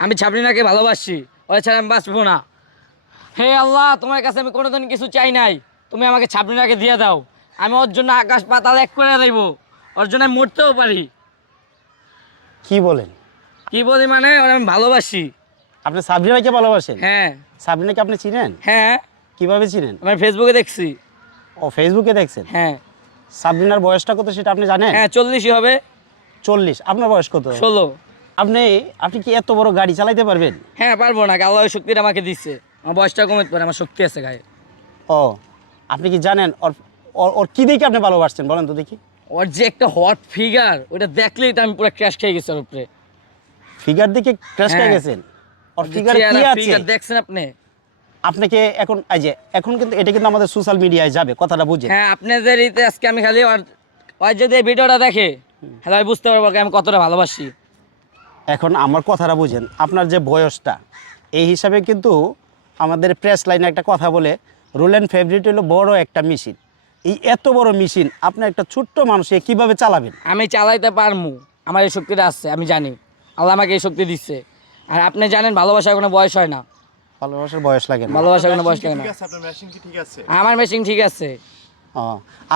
আমি সাবরিনাকে ভালোবাসি, ওরা ছাড়া আমি বাঁচবো না। হে আল্লাহ, তোমার কাছে আমি কোনোদিন কিছু চাই নাই, তুমি আমাকে সাবরিনাকে দিয়ে দাও। আমি ওর জন্য আকাশ পাতাল এক করে দেব, ওর জন্য আমি মরতেও পারি। কি বলেন? কি বলি মানে, ওরা আমি ভালোবাসি। আপনি সাবরিনাকে ভালোবাসেন? হ্যাঁ। সাবরিনাকে আপনি চিনেন? হ্যাঁ, কিভাবে চিনেন? আমি ফেসবুকে দেখছি। ও, ফেসবুকে দেখছেন? হ্যাঁ। সাবরিনার বয়সটা কত সেটা আপনি জানেন? হ্যাঁ, 40ই হবে। 40। আপনার বয়স কত? 16। আপনি আপনি কি এত বড় গাড়ি চালাইতে পারবেন? হ্যাঁ, পারবো না, আল্লাহ ওই শক্তিটা আমাকে দিচ্ছে। আমার বয়সটা কমতে পারে, আমার শক্তি আছে গায়ে। ও, আপনি কি জানেন ওর ওর- ওর কি দেখে আপনি ভালোবাসছেন বলেন তো দেখি? ওর যে একটা হট ফিগার, ওটা দেখলেই তো আমি পুরো ক্র্যাশ খেয়ে গেছি ওর উপরে। ফিগার দেখে ক্র্যাশ খেয়ে হ্যাঁ। গেছেন? ওর ফিগার কি আছে? ফিগার দেখছেন আপনি? আপনাকে এখন এই যে এখন কিন্তু এটা কিন্তু আমাদের সোশ্যাল মিডিয়ায় যাবে, কথাটা বুঝেন। হ্যাঁ, আপনাদের ইতে আজকে আমি খালি ওর যদি এই ভিডিওটা দেখে, তাহলে আমি বুঝতে পারবো আমি কতটা ভালোবাসি। এখন আমার কথাটা বুঝেন, আপনার যে বয়সটা এই হিসাবে কিন্তু আমাদের প্রেস লাইনে একটা কথা বলে, রুল অ্যান্ড ফেভারিট হলো বড় একটা মেশিন। এই এত বড় মেশিন আপনার একটা ছোট্ট মানুষে কিভাবে চালাবেন? আমি চালাইতে পারমু, আমার এই শক্তিটা আছে, আমি জানি আল্লাহ আমাকে এই শক্তি দিচ্ছে। আর আপনি জানেন ভালোবাসার কোনো বয়স হয় না, ভালোবাসার বয়স লাগে না। ভালোবাসার কোনো বয়স লাগে না। আপনার মেশিন কি ঠিক আছে? আমার মেশিন ঠিক আছে। ও,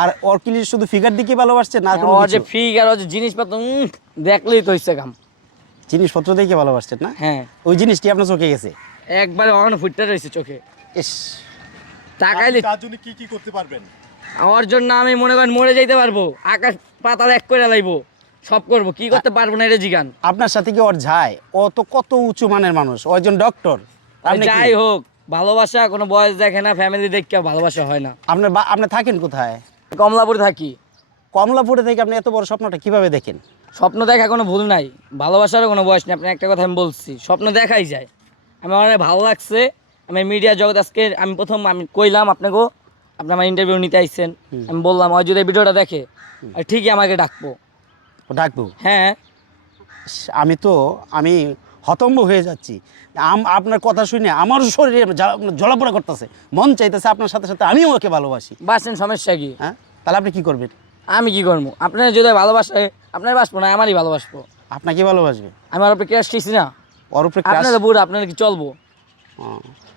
আর ওর কি শুধু ফিগার দিকে ভালোবাসছে না কোনো ওর যে কিছু? ফিগার, ওর যে জিনিসপত্র, দেখলেই তো হচ্ছে কাম। জিনিসপত্র দেখে ভালোবাসছেন না? হ্যাঁ, ওই জিনিসটি আপনার চোখে গেছে? একবারে অন ফুটটা রয়েছে চোখে। ইস, তাকাইলে তার জন্য কি কি করতে পারবেন? আমার জন্য আমি মনে করেন মরে যাইতে পারবো, আকাশ পাতাল এক করে লাইবো, সব করবো। কি করতে পারবো না এটা জিগান। আপনার সাথে কি ওর যায়? ও তো কত উঁচু মানের মানুষ, ও একজন ডক্টর। যাই হোক, ভালোবাসা কোনো বয়স দেখে না, ফ্যামিলি দেখে ভালোবাসা হয় না। আপনি থাকেন কোথায়? কমলাপুরে থাকি। কমলাপুরে থেকে আপনি এত বড় স্বপ্নটা কিভাবে দেখেন? স্বপ্ন দেখা কোনো ভুল নাই, ভালোবাসারও কোনো বয়স নেই। আপনি একটা কথা আমি বলছি, স্বপ্ন দেখাই যায়। আমার অনেক ভালো লাগছে, আমি মিডিয়া জগৎ আজকে আমি প্রথম আমি কইলাম আপনাকেও, আপনি আমার ইন্টারভিউ নিতে আইছেন, আমি বললাম ওই যদি এই ভিডিওটা দেখে আর ঠিকই আমাকে ডাকবো। ও ডাকবো? হ্যাঁ। আমি হতম্ব হয়ে যাচ্ছি। আপনার কথা শুনে আমার শরীরে জ্বলাপোড়া করতেছে, মন চাইতেছে আপনার সাথে সাথে আমিও ওকে ভালোবাসি। বাসেন, সমস্যা কি? হ্যাঁ, তাহলে আপনি কি করবেন? আমি কি করবো? আপনার যদি ভালোবাসে আপনার বাসবো না, আমারই ভালোবাসবো। আপনাকে ভালোবাসবে? আমি ওর উপরে ক্রাশ খেয়েছি না। ওর উপরে আপনার তো বুড়ো, আপনার কি চলবো?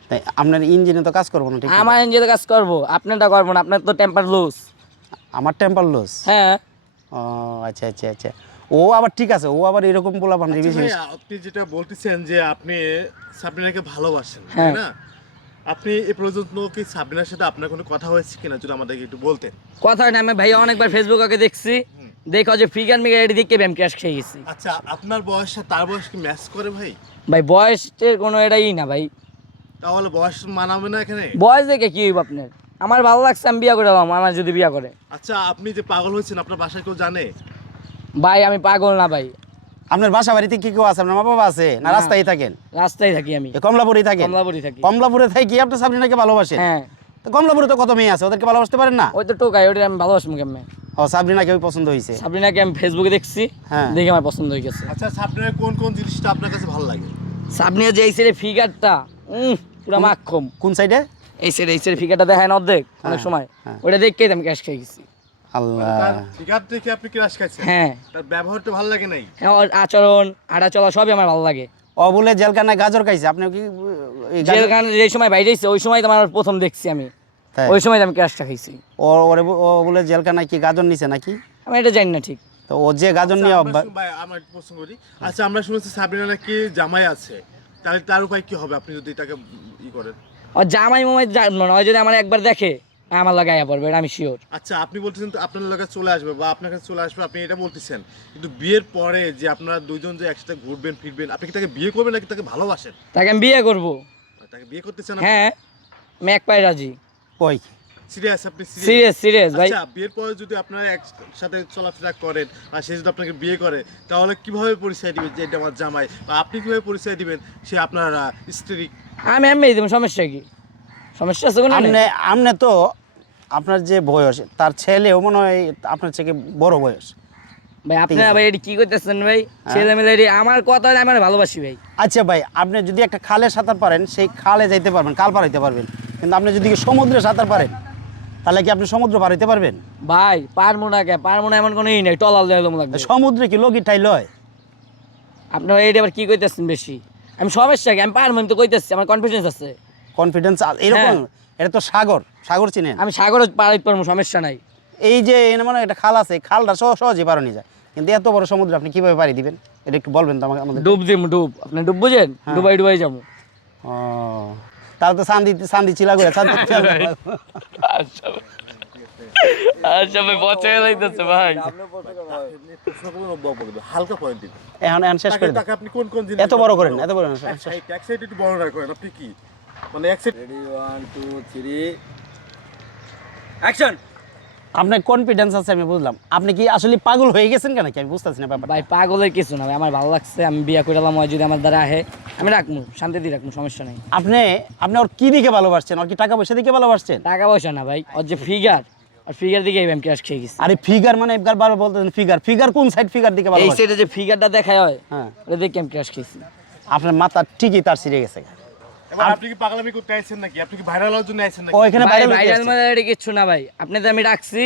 তাই আপনার ইঞ্জিনে তো কাজ করবো না ঠিক? আমার এনজিওতে কাজ করবো, আপনারটা করবো না, আপনার তো টেম্পার লুজ। আমার টেম্পার লস? হ্যাঁ। ও, আচ্ছা আচ্ছা আচ্ছা। ও আবার ঠিক আছে, ও আবার এরকম বলাবান আচ্ছা ভাইয়া, আপনি যেটা বলতেছেন যে আপনি সাবরিনাকে ভালোবাসেন, তাই হ্যাঁ। না? আপনি এ পর্যন্ত কি সাবরিনার সাথে আপনার কোনো কথা হয়েছে কিনা, যদি আমাদেরকে একটু বলতেন। কথা হয় না, আমি ভাই অনেকবার ফেসবুক ওকে দেখছি, দেখো যে ফিগার মিগার এটি দেখে আমি ক্রাশ খেয়ে গেছি। আচ্ছা, আপনার বয়স আর তার বয়স কি ম্যাচ করে ভাই? ভাই বয়সের কোনো এটাই না ভাই, তাহলে বয়স মানাবে না এখানে? বয়স দেখে কি হইব আপনার? আমার ভালো লাগছে, আমি বিয়ে করে দিলাম, আমার যদি বিয়ে করে। আচ্ছা, আপনি যে পাগল হয়েছেন আপনার বাসায় কেউ জানে? ভাই আমি পাগল না ভাই, আপনার বাসা বাড়িতে কি কেউ আছে? আপনার মা বাবা আছে না না। রাস্তায় থাকেন? রাস্তায় থাকি আমি, এ কমলাপুরেই থাকেন? কমলাপুরি থাকি। কমলাপুরে থাকি কি আপনি সাবরিনাকে ভালোবাসেন? হ্যাঁ। তো কমলাপুরে তো কত মেয়ে আছে, ওদেরকে ভালোবাসতে পারেন না? ওই তো টোকাই, ওইটা আমি ভালোবাসবো কেমনে? ও, সাবরিনাকে ওই পছন্দ হয়েছে? সাবরিনাকে আমি ফেসবুকে দেখছি, হ্যাঁ। দেখে আমার পছন্দ হয়ে গেছে। আচ্ছা, সাবরিনার কোন কোন জিনিসটা আপনার কাছে ভালো লাগে? সাবরিনা যে এই সাইডে ফিগারটা, পুরা মাখম। কোন সাইডে? এই সাইডে ফিগারটা দেখায় না অর্ধেক অনেক সময়, হ্যাঁ। ওটা দেখেই তো আমি ক্যাশ খেয়ে গেছি। আল্লাহ। তার ফিগার দেখে আপনি ক্রাশ খাইছেন? হ্যাঁ। তার ব্যবহারটা ভালো লাগে নাই? হ্যাঁ, ওর আচরণ, হাঁটা চলা সবই আমার ভালো লাগে। ও বলে জেলখানায় গাজর খাইছে, আপনি কি এই গাজর- যেখানে যে সময় বাইরে এসেছে ওই সময় তো আমার প্রথম দেখছি আমি, তাই? ওই সময় তো আমি ক্যাশটা খাইছি। ও বলে জেলখানায় কি গাজর নিছে নাকি? আমি এটা জানি না ঠিক। তো ও যে গাজর নিয়ে ভাই আমার একটা প্রশ্ন করি। আচ্ছা, আমরা শুনেছি সাবরিনা নাকি জামাই আছে, তাহলে তার উপায় কি হবে আপনি যদি তাকে ই করেন? ওর জামাই মামাই জানবো না, ওই যদি আমার একবার দেখে আমার লাগে আয়া পড়বে, এটা আমি শিওর। আচ্ছা, আপনি বলতেছেন তো আপনার লোকে চলে আসবে বা আপনার কাছে চলে আসবে, আপনি এটা বলতেছেন, কিন্তু বিয়ের পরে যে আপনারা দুইজন যে একসাথে ঘুরবেন ফিরবেন, আপনি কি তাকে বিয়ে করবেন নাকি তাকে ভালোবাসেন? তাকে আমি বিয়ে করবো। তাকে বিয়ে করতে চান? হ্যাঁ, আমি এক পায়ে রাজি। ওই সিরিয়াস? আপনি সিরিয়াস ভাই। আচ্ছা, বিয়ের পরে যদি আপনারা একসাথে চলাফেরা করেন আর সে যদি আপনাকে বিয়ে করে, তাহলে কিভাবে পরিচয় দিবেন যে এটা আমার জামাই, বা আপনি কিভাবে পরিচয় দিবেন সে আপনার স্ত্রী? আমি এমনি দেবো, সমস্যা কি? সমস্যা আছে কোনো? আমনে তো আপনার যে বয়স, তার ছেলেও মনে হয় আপনার থেকে বড় বয়স। ভাই আপনারা ভাই এটি কি করতেছেন ভাই? ছেলে মেলে এটি আমার কথা হলে আমার ভালোবাসি ভাই। আচ্ছা ভাই, আপনি যদি একটা খালে সাঁতার পারেন, সেই খালে যাইতে পারবেন, খাল পারাইতে পারবেন, কিন্তু আপনি যদি সমুদ্রে সাঁতার পারেন, তাহলে কি আপনি সমুদ্র পারাইতে পারবেন? ভাই পারবো না, কে পারবো না এমন কোনো ই নেই, টলাল দেওয়া লাগবে। সমুদ্রে কি লগি ঠাই লয়? আপনারা এইটা আবার কি করতেছেন বেশি? আমি সমস্যা কি আমি পারবো, আমি তো কইতেছি আমার কনফিডেন্স আছে। কনফিডেন্স এরকম? এটা তো সাগর, সাগর চিনেন? আমি সাগরে পারাইতে পারবো, সমস্যা নাই। এই যে এখানে মানে একটা খাল আছে, খালটা সহজে পারানো যায়, কিন্তু এত বড় সমুদ্র আপনি কিভাবে পাড়ি দিবেন? এটা একটু বলবেন তো আমাকে। আমাদের ডুব দিম, ডুব। আপনি ডুব বুঝেন? ডুবাই ডুবাই যাবো। ও, তাহলে তো চান্দি চিলা করে আচ্ছা ভাই, পচে যাইতেছে ভাই। প্রশ্ন করবেন, হালকা পয়েন্ট দিন। এখন এখন শেষ করে দেন। টাকা আপনি কোন কোন জিনিস এত বড় করেন, এত বড় না। এক সাইড একটু বড় না করেন, আপনি কি মানে এক সাইড? Ready 1 2 3 action. আপনার কনফিডেন্স আছে আমি বুঝলাম, আপনি কি আসলে পাগল হয়ে গেছেন কেন কি আমি বুঝতেছি না ব্যাপারটা। ভাই পাগলের কিছু না ভাই, আমার ভালো লাগছে, আমি বিয়া করলাম, ওই যদি আমার দ্বারা আহে আমি রাখবো, শান্তি দিয়ে রাখবো, সমস্যা নাই। আপনি আপনি ওর কি দিকে ভালোবাসছেন? ওর কি টাকা পয়সা দিকে ভালোবাসছেন? টাকা পয়সা না ভাই, ওর যে ফিগার, আর ফিগার দিকে আমি ক্যাশ খেয়ে গেছি। আরে ফিগার মানে একবার বারবার বলতেছেন ফিগার, ফিগার কোন সাইড ফিগার দিকে এই ভালোবাসেন? সাইডে যে ফিগারটা দেখায় হয়, হ্যাঁ, ওটা দেখে আমি ক্যাশ খেয়েছি। আপনার মাথা ঠিকই তার ছিঁড়ে গেছে। এবার আপনি কি পাগলামি করতে আইছেন নাকি? আপনি কি ভাইরাল হওয়ার জন্য আইছেন নাকি? ও এখানে ভাই বাইরে ভাইরাল মানে এটা কিচ্ছু না ভাই, আপনাদের আমি রাখছি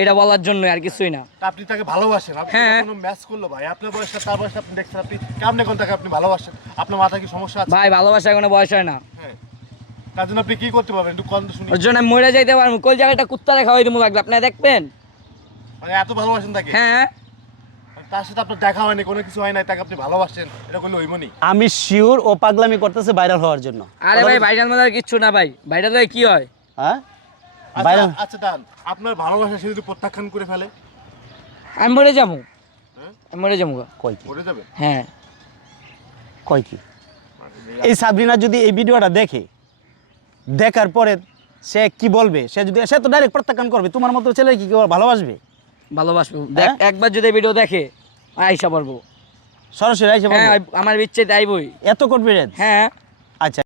এটা বলার জন্য, আর কিছুই না। তা আপনি তাকে ভালোবাসেন, আপনি হ্যাঁ। কোনো ম্যাচ করলো ভাই, আপনার বয়সটা তার বয়সটা আপনি দেখছেন, আপনি কেমনে কোন তাকে আপনি ভালোবাসেন? আপনার মাথায় কি সমস্যা আছে? ভাই ভালোবাসা কোনো বয়স হয় না, হ্যাঁ, তার জন্য আপনি কি করতে পারবেন একটু কম তো শুনি। ওর জন্য আমি মরে যাইতে পারবো, কোন জায়গাটা কুত্তা রেখা হয়ে দিব লাগবে, আপনি দেখবেন। মানে এত ভালোবাসেন তাকে? হ্যাঁ, মানে তার সাথে আপনার দেখা হয়নি, কোনো কিছু হয় নাই, তাকে আপনি ভালোবাসেন, এটা করলে হইবনি। আমি শিওর ও পাগলামি করতেছে ভাইরাল হওয়ার জন্য। আরে ভাই ভাইরাল মানে কিচ্ছু না ভাই, ভাইরাল হয়ে কি হয়? হ্যাঁ, আচ্ছা ভাইরাল আচ্ছা দান, আপনার ভালোবাসা সে যদি প্রত্যাখ্যান করে ফেলে? আমি মরে যাবো, হ্যাঁ, আমি মরে যাবো গা। কই কি? মরে যাবে? হ্যাঁ, কই কি? এই সাবরিনা যদি এই ভিডিওটা দেখে, দেখার পরে সে কি বলবে? সে তো ডাইরেক্ট প্রত্যাখ্যান করবে। তোমার মতো ছেলে কি কেউ ভালোবাসবে? ভালোবাসবো। হ্যাঁ? একবার যদি ভিডিও দেখে আইসা পারবো। সরাসরি আইসে হ্যাঁ, বলবে? আমার ইচ্ছে আইবই। এত কনফিডেন্স? হ্যাঁ। আচ্ছা।